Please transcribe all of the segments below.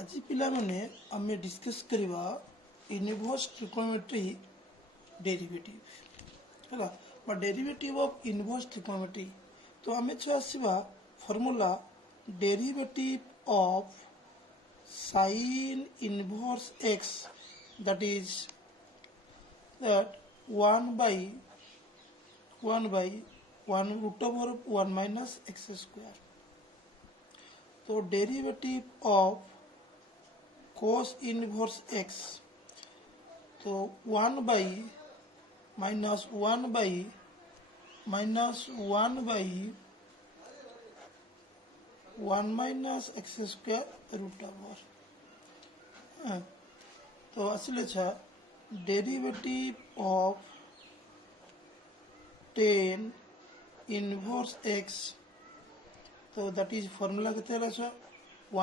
आज पिला माने आमे डिस्कस करवा इनवर्स ट्रिगोनोमेट्री डेरिवेटिव हला बा डेरिवेटिव ऑफ इनवर्स ट्रिगोनोमेट्री तो आमे छ आसीबा formula derivative of sin inverse x that is that 1 by 1 root over 1 minus x square. So derivative of cos inverse x, so 1 by minus 1 by minus 1 by 1 minus x square root over. तो असले छा derivative of tan inverse x, तो that is formula कितने रहा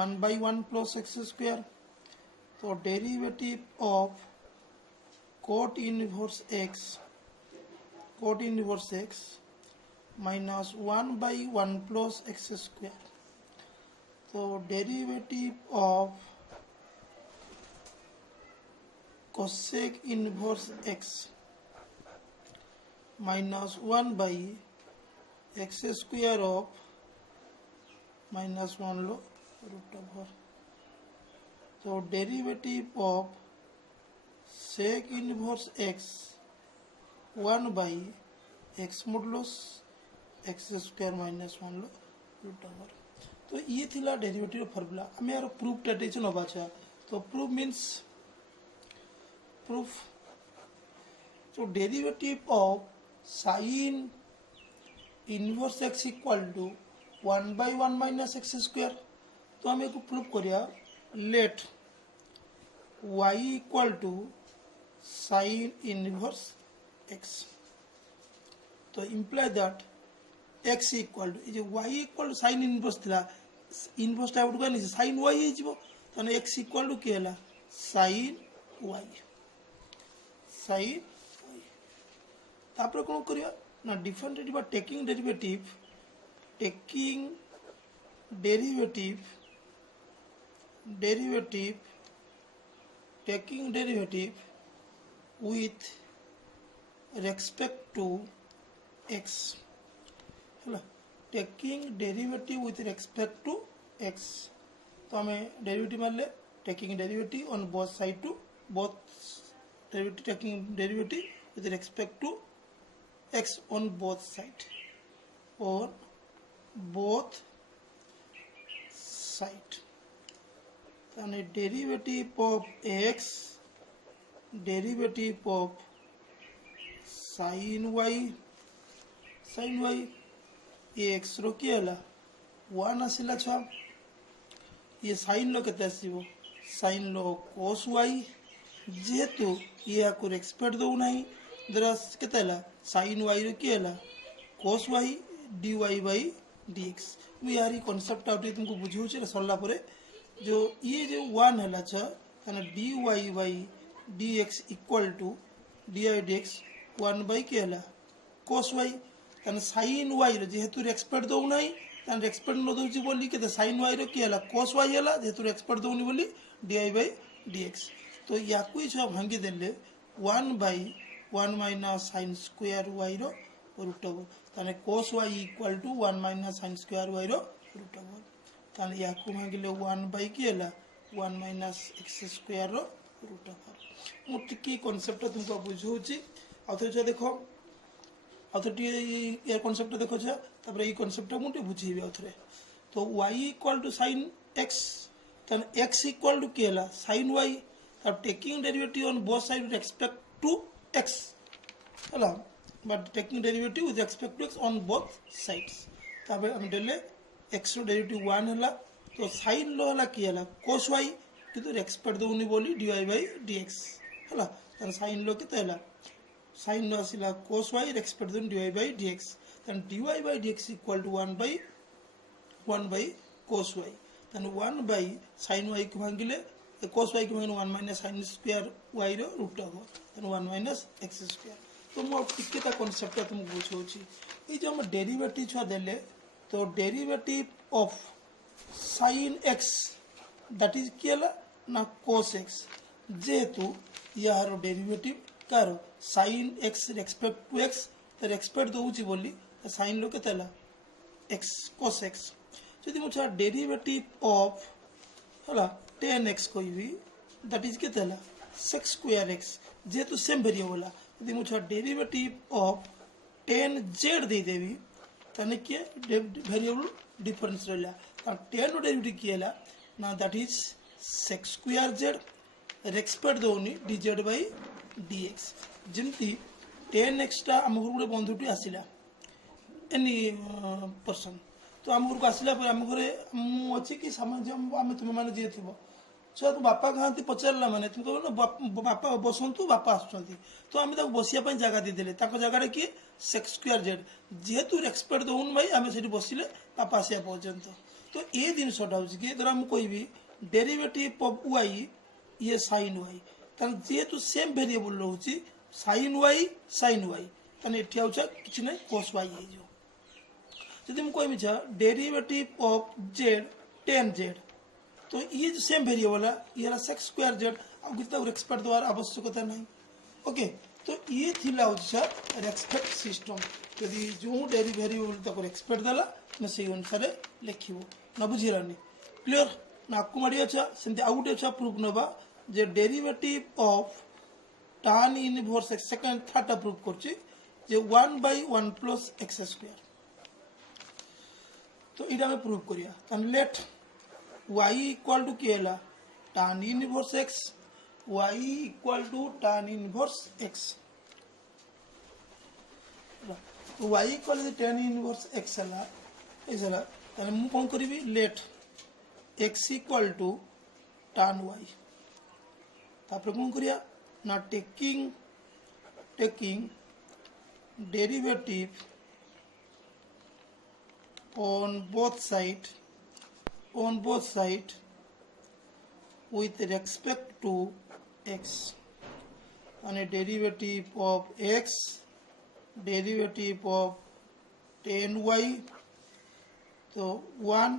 1 by 1 plus x square. तो derivative of cot inverse x minus 1 by 1 plus x square. तो derivative of cosec inverse x minus 1 by x square of minus 1 low root over. So derivative of sec inverse x 1 by x modulus x square minus 1 low root over. तो ये थिला derivative formula हमें यार proof टेटेशन होबा छा. तो proof means proof. So derivative of sin inverse x equal to 1 by 1 minus x square. तो हमें को प्रूफ करिया let y equal to sin inverse x. तो imply that x equal to y equal to sin inverse थिला inverse type उठगा नहीं sin y है जीवो तो ना x equal to क्या ला sin y. sin y तापर कौन करिया ना डिफरेंट बा taking derivative with respect to x हला taking derivative with respect to x. तो हमें डेरिवेटिव मान ले taking derivative on both side to both taking derivative with respect to x on both sides and derivative of x derivative of sin y ये x रो किया ला 1 आसिला छा ये sin लो केते आसीबो sin लो cos y जेहेतु ये को एक्सपेक्ट दो नहीं दरस केतेला sin y रो केला cos y dy by dx. मु यारी कांसेप्ट आउट तुमको बुझियो छ सरला परे जो ये जो 1 हला छ तने dy by dx equal to dy dx 1 by केला cos y तने sin y रो जेहेतु एक्सपेक्ट दो नहीं तने एक्सपेक्ट न दो बोली केते sin y रो केला cos y हला जेहेतु एक्सपेक्ट दो नहीं बोली dy by dx. तो या कोई जो भांगी देले 1 by 1 minus sin square y row root over ताने cos y equal to 1 minus sin square y row root over ताने या को भांगिले 1 by केला 1 minus x square रो root over. मु टिकी कांसेप्ट तुमको बुझौची आथो छ देखो आथो टी ये कांसेप्ट देखो छ तबरे ई कांसेप्ट मु टी बुझीबे आथरे. तो y equal to sin x ताने x equal to केला sin y. अब taking derivative on both sides with respect to x हला but taking derivative with respect to x on both sides. तबे हम देले x रो derivative 1 हला तो sin लो हला की हला cos y कितो एक्सपेक्ट दोनी बोली dy by dx हला तन sin लो कितो हला sin लो आसिला cos y एक्सपेक्ट दोनी dy by dx तन dy by dx equal to 1 by cos y तन 1 by sin y को भांगिले cos y को 1 minus sin square y रो root over then 1 minus x square. तो मो टिके ता कांसेप्ट तुम बुझौची ए जो हम डेरिवेटिव छ देले तो derivative of sin x that is किए ना cos x जेहेतु यार डेरिवेटिव कार sin x respect to x तो रेस्पेक्ट दउची बोली sin लो केते x cos x जदि मु डेरिवेटिव ऑफ हला tan x कोइबी दैट इज केते sec स्क्वायर x जेहेतु सेम वेरिएबल यदि मु डेरिवेटिव ऑफ tan z दे देवी तने के वेरिएबल डिफरेंस रहला tan रो डेरिवेटिव किएला ना that is sec square z respect Doni dz by dx जिमती tan x टा हम गुरे बंधुटी आसिला एनी पर्सन तो हम गुरु आसिला पर हम घरे मु अछि कि समाज हम तुम माने जे थिबो छुआ तो बापा कहांती पचारला माने तुम कहलो बापा बसंतु बापा आछंती तो आमे ताको बसिया पई जगह दे देले ताको जगह रे कि sec स्क्वायर z जेहेतु रेस्पेक्ट दोउन भाई आमे सेठी बसिले बापा आसिया पर्यंत तो ए दिन सटा होछि कि धर हम कहबी डेरिवेटिव ऑफ y ये sin y तन जेहेतु सेम वेरिएबल रहउछि sin y तने एठी आउछ किछ नै cos y हे जो यदि हम कहबी derivative of z tan z तो ये जो सेम वेरिएबल है ये sec स्क्वायर z अब कितना रेस्पेक्ट द्वारा आवश्यकता नहीं ओके तो ये थिला होछा रेस्पेक्ट सिस्टम यदि जो डेरिवेटिव तक रेस्पेक्ट दला न से अनुसार लिखिबो न बुझिरानी क्लियर ना को माडी अच्छा सेंते आउट अच्छा प्रूफ नबा जे derivative of tan inverse x second third proof करछि जे 1/1 प्लस x स्क्वायर तो इडा में प्रूफ करिया तन लेट y इक्वल टू केला tan inverse x y equal to tan inverse x तो y equal to tan inverse x हला एसला तने मु कोन करबी let x equal to tan y तापर कोन करिया ना taking derivative on both side with respect to x and a derivative of x derivative of tan y तो 1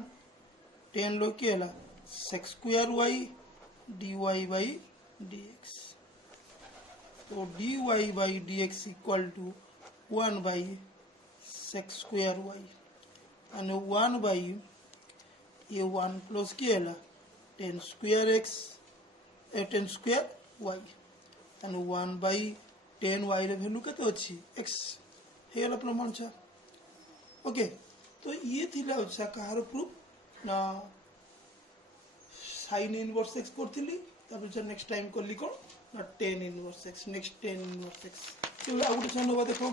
tan लो के हला sec square y dy by dx तो dy by dx equal to 1 by sec square y and 1 by ये 1 plus के हला tan square x tan square y and 1 by tan y रे value केते अछि x हेला प्रमाण छ ओके तो ये थिला अच्छा कहार प्रूफ ना sin इनवर्स x करथिली तापर नेक्स्ट टाइम करली कोन ना tan inverse x next tan inverse x तो आउट सनबा देखो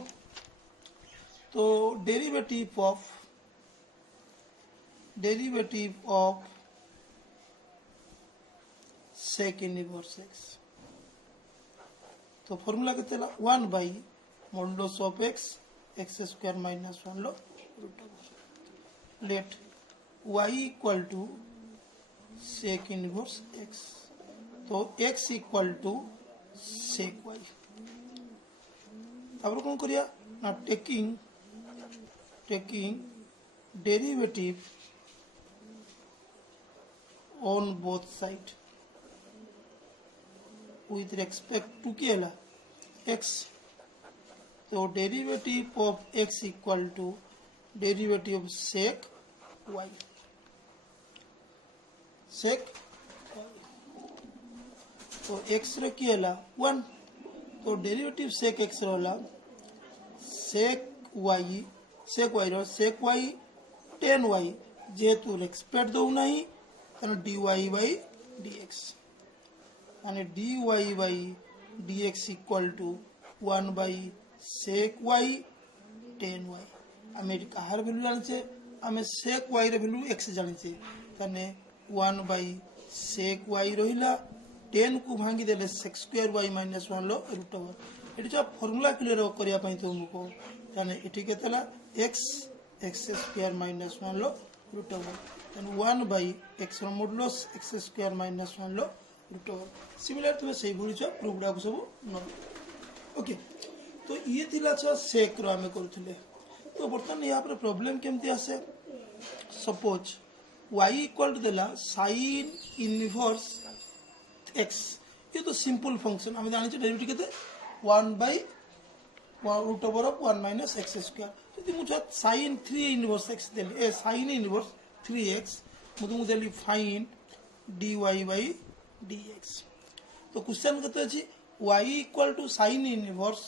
तो derivative of sec inverse x तो फार्मूला केतेला 1 by modulus of x square minus 1 लो root let y equal to sec inverse x तो x equal to sec y तापर कोन करिया ना taking derivative on both side with respect to केला x तो derivative of x equal to derivative of sec y तो x रे केला 1 तो डेरिवेटिव sec x रहला sec y रो sec y tan y जेतु रेस्पेक्ट दउ नाही तने dy by dx and dy by dx equal to 1 by sec y tan y हमें कहार वैल्यू जानि छे हमें sec y रे वैल्यू x जानि छे तने 1 by sec y रहिला 10 को भांगी देले sec स्क्वायर y minus 1 लो रूट ओवर एटी जो फार्मूला क्लियर करिया पई तुमको तने एठी केतला x स्क्वायर minus 1 लो root over and 1 by x modulus x square minus 1 लो रूट ओवर सिमिलर तो सही भूली छ प्रूफ डाक सब न ओके तो ये थिला छ सेक रो हमें करथिले तो बर्तन यहाँ पर प्रॉब्लम केमती आसे सपोज y इक्वल टू देला साइन इनवर्स x ये तो सिंपल फंक्शन आम जानी डेरिवेटिव केते 1/√1 माइनस एक्स स्क्वायर यदि मुझे साइन 3 इनवर्स x देली ए साइन इनवर्स 3x मुझे देली फाइन dy बाई dx तो क्वेश्चन केते अछि y equal to sine inverse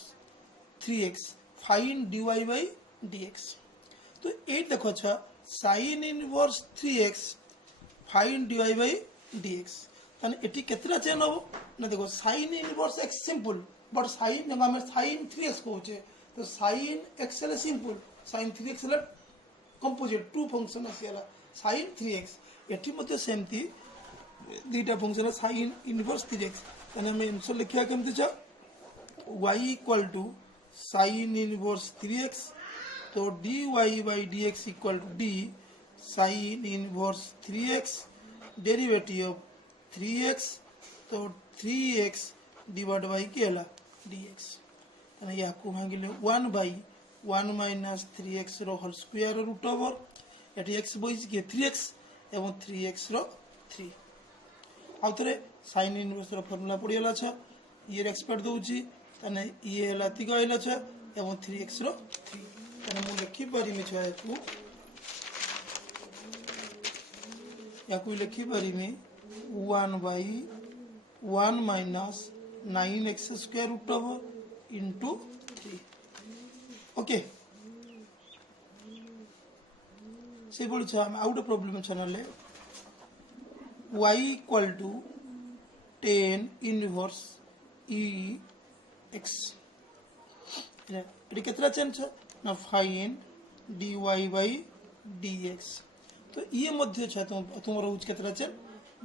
3x find dy by dx तो ये देखो अच्छा sine inverse 3x find dy by dx ताने एटी केतरा चेन हो ना देखो sine inverse x simple but sine अब हमें साइन 3x कहूचे तो साइन x ले सिंपल साइन 3x ले कंपोजिट टू फंक्शन आसीला साइन 3x एटी मते सेमती दीटा फंक्शन साइन इनवर्स 3x ताने हम आंसर लिखिया केमति छ y equal to sine inverse 3x तो dy by dx equal to d sine inverse 3x derivative of 3x तो 3x डिवाइड बाई केला dx यानी या को भागिले 1 बाई 1 माइनस 3x रो होल स्क्वायर रूट ओवर एटी x बइज के 3x एवं 3x रो 3 आउथरे साइन इनवर्स रो फार्मूला पडियला छ ये एक्सपेक्ट दोउची तने ये हला तिग आइला छ एवं 3x रो 3 तने मु लिखि परिमी छ याकू लिखि परिमी 1 by 1 minus 9x square root over into 3 okay से बोल छ हम आउट प्रॉब्लम चैनल y equal to 10 inverse e x ये कितना चेंज छ ना फाइन dy बाई dx तो ये मध्य छ तुम रोज कितना चेंज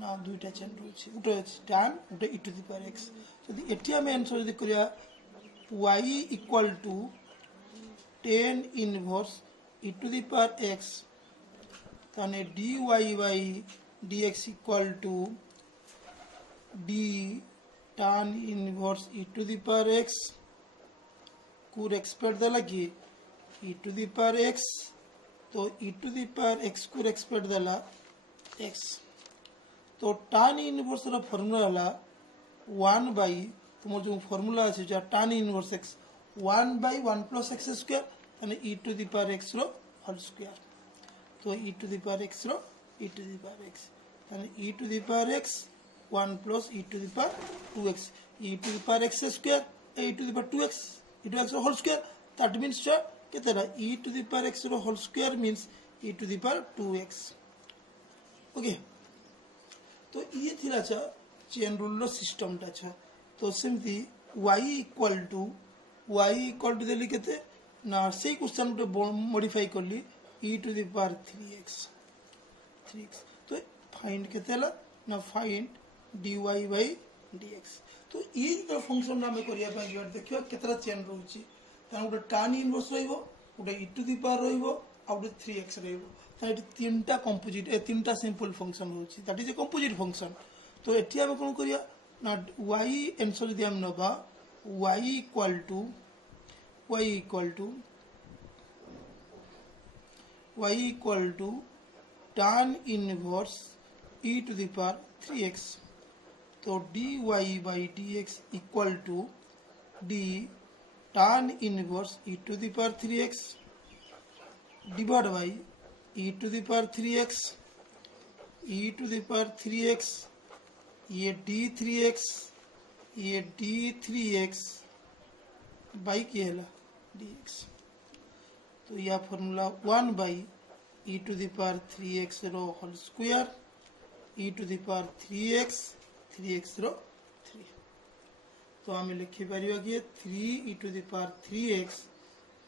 ना दुईटा चेन रोचे उटे tan उटे e to the power x यदि एठी हम आंसर यदि करिया y equal to 10 inverse e to the power x ताने dy by dx equal to d tan inverse e to the power x को एक्सपेक्ट दला कि e to the power x तो e to the power x को expect दला x तो tan inverse रो formula हला 1 बाई तुम जो फार्मूला আছে যা tan inverse x 1 by 1 plus x square यानी e to the power x रो होल स्क्वायर तो e to the power x रो e to the power x यानी e to the power x 1 plus e to the power 2x e to the power x square e to the power 2x e to x रो whole square that means केतेरा e to the power x रो whole square means e to the power 2x okay तो ये थिला छ chain rule रो system टा छ तो सेमती y इक्वल टू देली केते ना से क्वेश्चन पे मॉडिफाई करली e to the power 3x तो फाइंड केतेला ना फाइंड dy बाई dx तो ये जो फंक्शन नाम करिया पा गिवर देखियो केतरा चेन रहउची तान उडे tan इनवर्स रहइबो उडे e टू द पावर रहइबो आ उडे 3x रहइबो ताइट तीनटा कंपोजिट ए तीनटा सिंपल फंक्शन होची that is a composite function तो एठी हम कोन करिया ना y आंसर यदि हम नबा y equal to tan inverse e to the power 3x तो dy by dx equal to d tan inverse e to the power 3x divide by e to the power 3x ये d3x ये d3x by के हला dx तो यह formula 1 by e to the power 3x रो whole square e to the power 3x रो 3 तो हम लिखि परिबा कि 3 e to the power 3x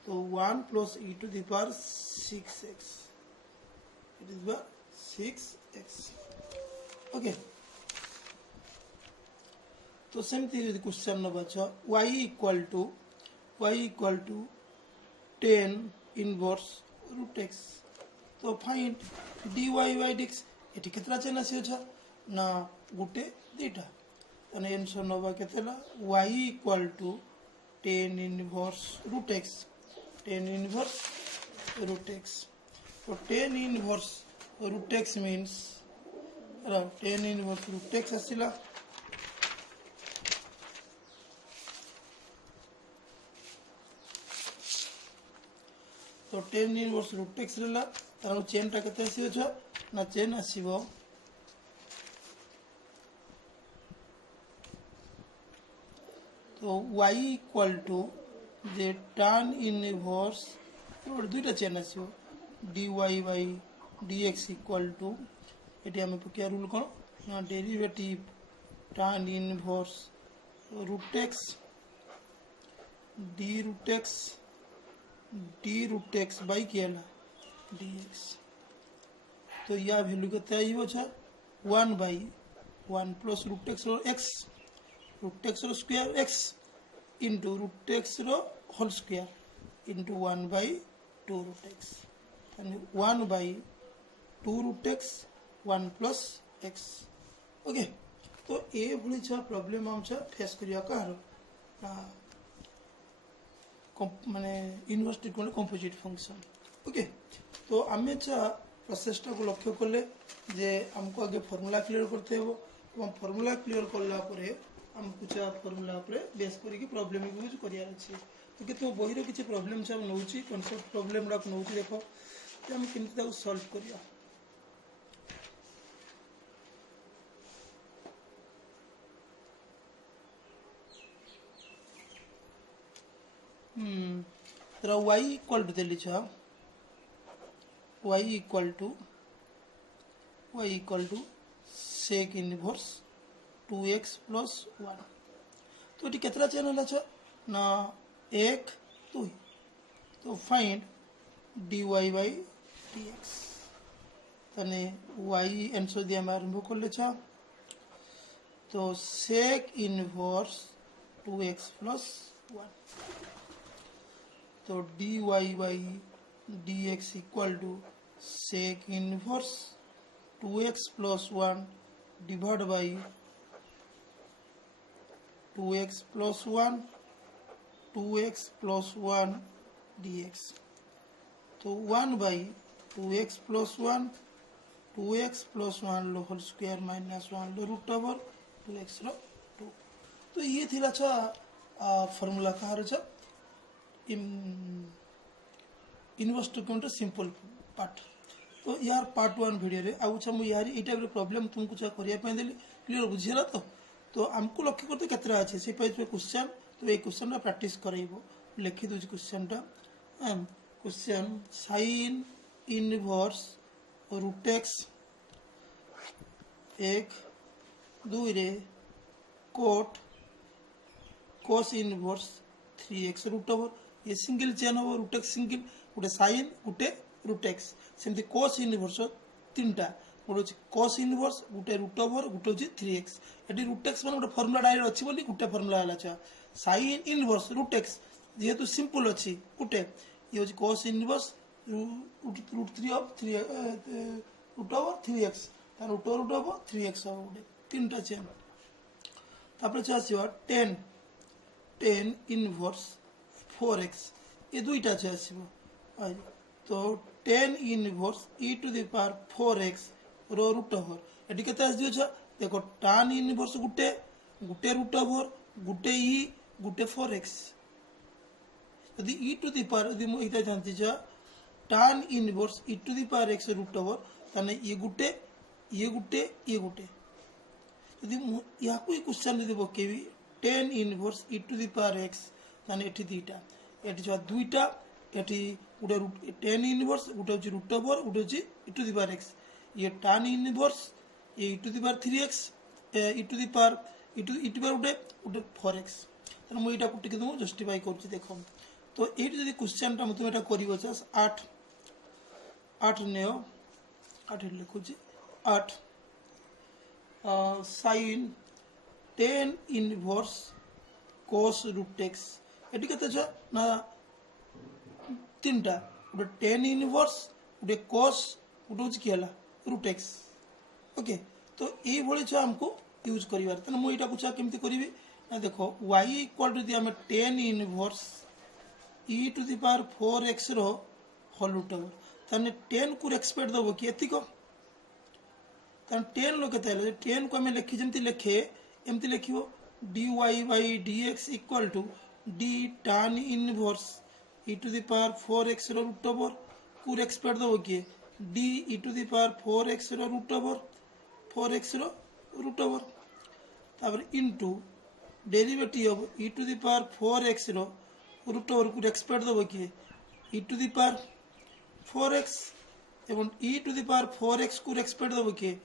तो 1 plus e to the power 6x it is what 6x okay तो सेमती क्वेश्चन नंबर छ y equal to 10 inverse root x तो फाइंड dy बाई dx एठी केतरा चेन आसी छ ना गुटे दीटा तने आंसर नबा केतेला y equal to 10 inverse root x 10 inverse root x तो 10 inverse root x means ten inverse root x आसला तो टेन इनवर्स रूट एक्स रहा तार चेन टा केते आसीबो छ ना चेन आसीबो तो y इक्वल टू जे tan इनवर्स दुईटा चेन आसीबो dy by dx equal to एटी आम पकिया रूल कौन ना derivative tan inverse root x d root x by किया dx तो या वैल्यू केते आइबो छ 1 बाई 1 प्लस रूट एक्स रो square x into root x रो whole square into 1 by 2 root x यानी 1 by 2 root x 1 plus x okay तो ये भली छ प्रॉब्लम हम छ फेस करिया कार माने inverse trigonal composite function okay तो आमे छ प्रोसेसटा को लक्ष्य कले जे हमको आगे फार्मूला क्लियर करते हो और फार्मूला क्लियर करला परे हमको छ फार्मूला परे बेस करी की प्रॉब्लम यूज करिया अछि तो कि तो बहिरो किछि प्रॉब्लम छ नउछि कांसेप्ट प्रॉब्लम रा नउछि देखो कि हम किंतु ताको सॉल्व करिया तर y इक्वल टू देली छ y equal to sec inverse 2x plus 1 तो ये केतरा चेन होला छ ना 1 2 तो फाइंड dy बाय dx तने y आंसर दिया हम आरंभ करले छ तो sec इनवर्स 2x प्लस 1 तो dy by dx equal to sec inverse 2x plus 1 divide by 2x plus 1 dx तो 1 बाई 2x प्लस 1 लो होल स्क्वायर माइनस 1 लो रूट ओवर 2x रो 2 तो ये थिला छ फार्मूला कहार छ इनवर्स ट्रिगोनल सिंपल पार्ट तो यार पार्ट 1 वीडियो रे आउ छ मु यार ई टाइप रे प्रॉब्लम तुमको छ करिया पे देली क्लियर बुझिरा तो हमको लक्ष्य करते केतरा अछि से पेज पे क्वेश्चन तो ए क्वेश्चन रा प्रैक्टिस करैबो लिखि दु क्वेश्चन टा question sin inverse root x 1 2 रे कोट cos inverse 3x root over ये सिंगल चेन हो रूट एक्स सिंगल गोटे साइन गोटे रूट एक्स सेमती cos इनवर्स तीनटा गोटे cos इनवर्स गोटे रूट ओवर गोटे होची 3x एटी रूट एक्स मान गोटे फार्मूला डायरेक्ट अछि बोली गोटे फार्मूला हला छ sin इनवर्स रूट एक्स जेहेतु सिंपल अछि गोटे ये होची cos inverse root 3 of 3 root over 3x ता रूट ओवर 3x हो गोटे तीनटा चेन तापर छ आसीबा 10 इनवर्स 4x ये दुईटा छ आसीबो तो 10 inverse e to the power 4x रो रूट ओवर एटी केते आसी छ देखो tan इनवर्स गुटे रूट ओवर गुटे e गुटे 4x यदि e टू द पावर यदि मु इता जानती छ tan inverse e to the power x root over तने ये गुटे यदि मु या कोई क्वेश्चन यदि बकेबी 10 inverse e to the power x ताने एठी दुईटा एठी छ दुईटा एठी गुटे रूट 10 इनवर्स गुटे होची रूट ओवर गुटे होची e to the power x ये tan इनवर्स ये e to the power 3x e to the power गुटे 4x तने मु एटा कुटी के दमु जस्टिफाई करछि देखो तो एठी यदि क्वेश्चन ता मते एटा करिवो छ 8 नेओ 8 लिखुछि 8 sin 10 inverse cos root x एटी केते छ ना तीनटा गोटे 10 इनवर्स गोटे cos गोटे होची केला रूट x ओके तो ए भली छ हमको यूज करिवार तने मु एटा कुछ केमति करिवि ना देखो y इक्वल टू दि हम 10 inverse e to the power 4x रो होल रूट ओवर तने 10 को एक्सपेक्ट दबो कि एतिको तान 10 लो केते हेले 10 को हमें लिखि जमती लिखे एमती लिखियो dy/dx equal to d tan inverse e to the power 4x रो रूट ओवर को एक्सपेक्ट दो किए d e to the power 4x रो रूट ओवर 4x रो रूट ओवर तापर into derivative of e to the power 4x रो root over को expect दो किए e to the power 4x एवं e to the power 4x को expect दो किए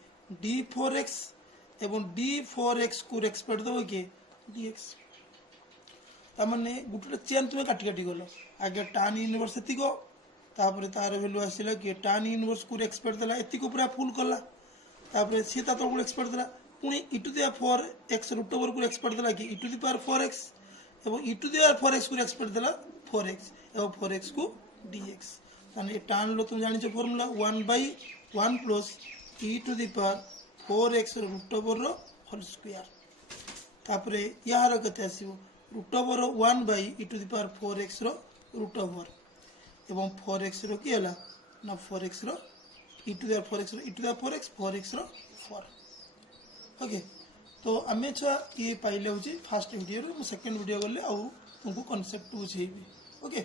d4x एवं d4x को एक्सपेक्ट दो किए dx तामने गुटे चेन तुम काटी काटी गल आगे tan इनवर्स एतिको तापर तार वैल्यू आसिला कि tan इनवर्स को एक्सपेक्ट देला एतिको पूरा फुल कला तापर सी ता तो एक्सपेक्ट देला पुणी e to the power x root over को एक्सपेक्ट देला कि e to the power 4x एवं e to the power 4x को एक्सपेक्ट देला 4x एवं 4x को dx ताने tan लो तुम जानि छ formula 1/1 plus e to the power 4x root over रो होल स्क्वायर तापर यार कते आसीबो root over 1/e to the power 4x रो रूट ओवर एवं 4x रो की हला ना 4x रो e to the power 4x रो e to the power 4x रो 4 ओके तो आमे छ ये पाइले होची फर्स्ट वीडियो रो सेकंड वीडियो गले आ तुमको कांसेप्ट बुझेबी ओके।